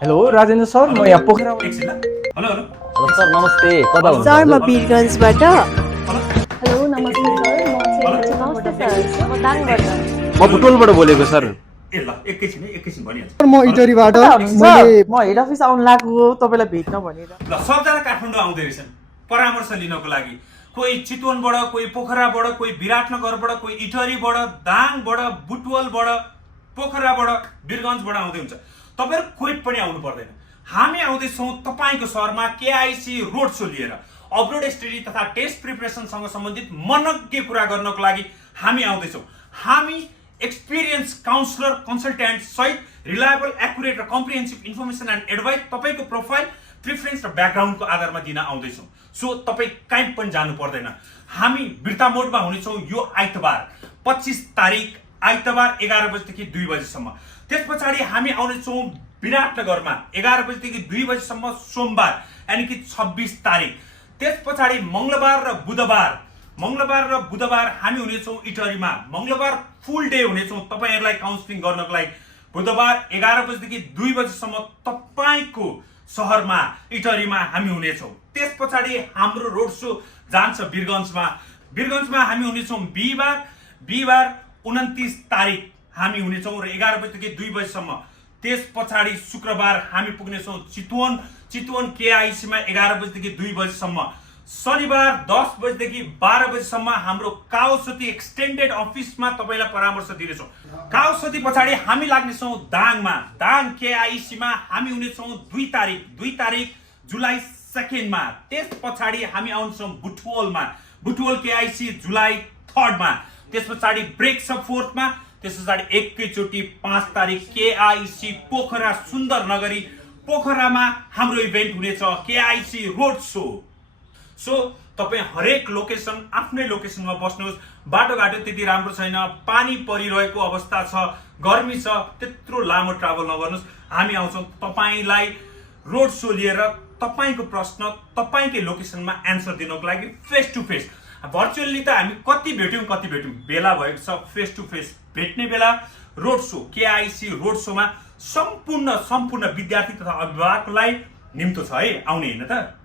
Hello Rajendra sir, म यहाँ Pokhara. Hello hello hello sir, नमस्ते। कता हुनुहुन्छ? सर म वीरगन्जबाट। हेलो नमस्ते सर, म दाङबाट। म बुटोलबाट बोलेको सर। ए ल एकैछिन भनिहाल्छु। म इटरीबाट। म हेड अफिस आउन लाग्यो तपाईलाई भेट्न भनेर। ल सबजना काठमाडौँ आउँदै रहेछन् परामर्श लिनको लागि। कोही चितवनबाट, कोही पोखराबाट, कोही विराटनगरबाट, कोही इटरीबाट, दाङबाट, बुटवलबाट, पोखराबाट, वीरगन्जबाट आउँदै हुन्छ। तपाईहरु कोही पनि आउनु पर्दैन। हामी आउँदैछौँ तपाईको शहरमा केआईसी रोड शो लिएर। अपलोड स्टडी तथा टेस्ट प्रिपरेसनसँग सम्बन्धित मनज्ञ कुरा गर्नको लागि हामी आउँदैछौँ। हामी एक्सपिरियन्स काउन्सलर कन्सल्टेन्ट सहित रिलायबल, एक्युरेट र कम्प्रिहेन्सिभ इन्फर्मेसन एन्ड एडभाइस तपाईको प्रोफाइल, प्रिफरेन्स र ब्याकग्राउन्डको आधारमा दिन आउँदैछौँ। सो तपाई कहीँ पनि जानु पर्दैन। हामी बिर्तामोडमा हुनेछौँ यो आइतबार 25 तारिक आइतबार 11 बजेदेखि 2 बजेसम्म। त्यस पछाडि हामी आउनेछौँ विराटनगरमा 11 बजेदेखि 2 बजेसम्म सोमबार यानी कि 26 तारिक। त्यस पछाडि मंगलबार र बुधबार हामी हुनेछौँ इटरीमा। मंगलबार फुल डे हुनेछौँ तपाईहरुलाई काउन्सिलिङ गर्नको लागि। बुधबार 11 बजेदेखि 2 बजेसम्म तपाईको शहरमा इटरीमा हामी हुनेछौँ। त्यस पछाडि हाम्रो रोड शो जान्छ वीरगन्जमा हामी हुनेछौँ बिहीबार 29 तारिक हामी हुनेछौँ र 11 बजेदेखि 2 बजेसम्म। त्यस पछाडि शुक्रबार हामी पुग्नेछौँ चितवन केआईसी मा 11 बजेदेखि 2 बजेसम्म। शनिबार 10 बजेदेखि 12 बजेसम्म हाम्रो 𝐏𝐬𝐧 एक्सटेन्डेड अफिसमा तपाईलाई परामर्श दिनेछौँ। 𝐏𝐬𝐧 पछाडि हामी लाग्नेछौँ दाङ केआईसी मा हामी हुनेछौँ 2 तारिक जुलाई 2 मा। त्यस पछाडि हामी आउँछौँ बुटवल केआईसी जुलाई 3 मा। त्यस पछाडि ब्रेक छ 4 मा। त्यस पछाडि एकैचोटी 5 तारिक केआईसी पोखरा सुन्दर नगरी पोखरामा हाम्रो इभेन्ट हुनेछ केआईसी रोड शो। सो तपाई हरेक लोकेसन आफ्नै लोकेसनमा बस्नुहोस्। बाटोघाटो त्यति राम्रो छैन, पानी परिरहेको अवस्था छ, गर्मी छ, त्यत्रो लामो ट्राभल नगर्नुहोस्। हामी आउँछौँ तपाईलाई रोड शो लिएर तपाईको प्रश्न तपाईकै लोकेसनमा एन्सर दिनको लागि फेस टु फेस। भर्चुअली त हामी कति भेट्यौँ बेला भएको छ। फेस टु फेस भेट्ने बेला रोड शो केआईसी रोड शोमा सम्पूर्ण विद्यार्थी तथा अभिभावकलाई निम्तो छ है, आउने हैन त।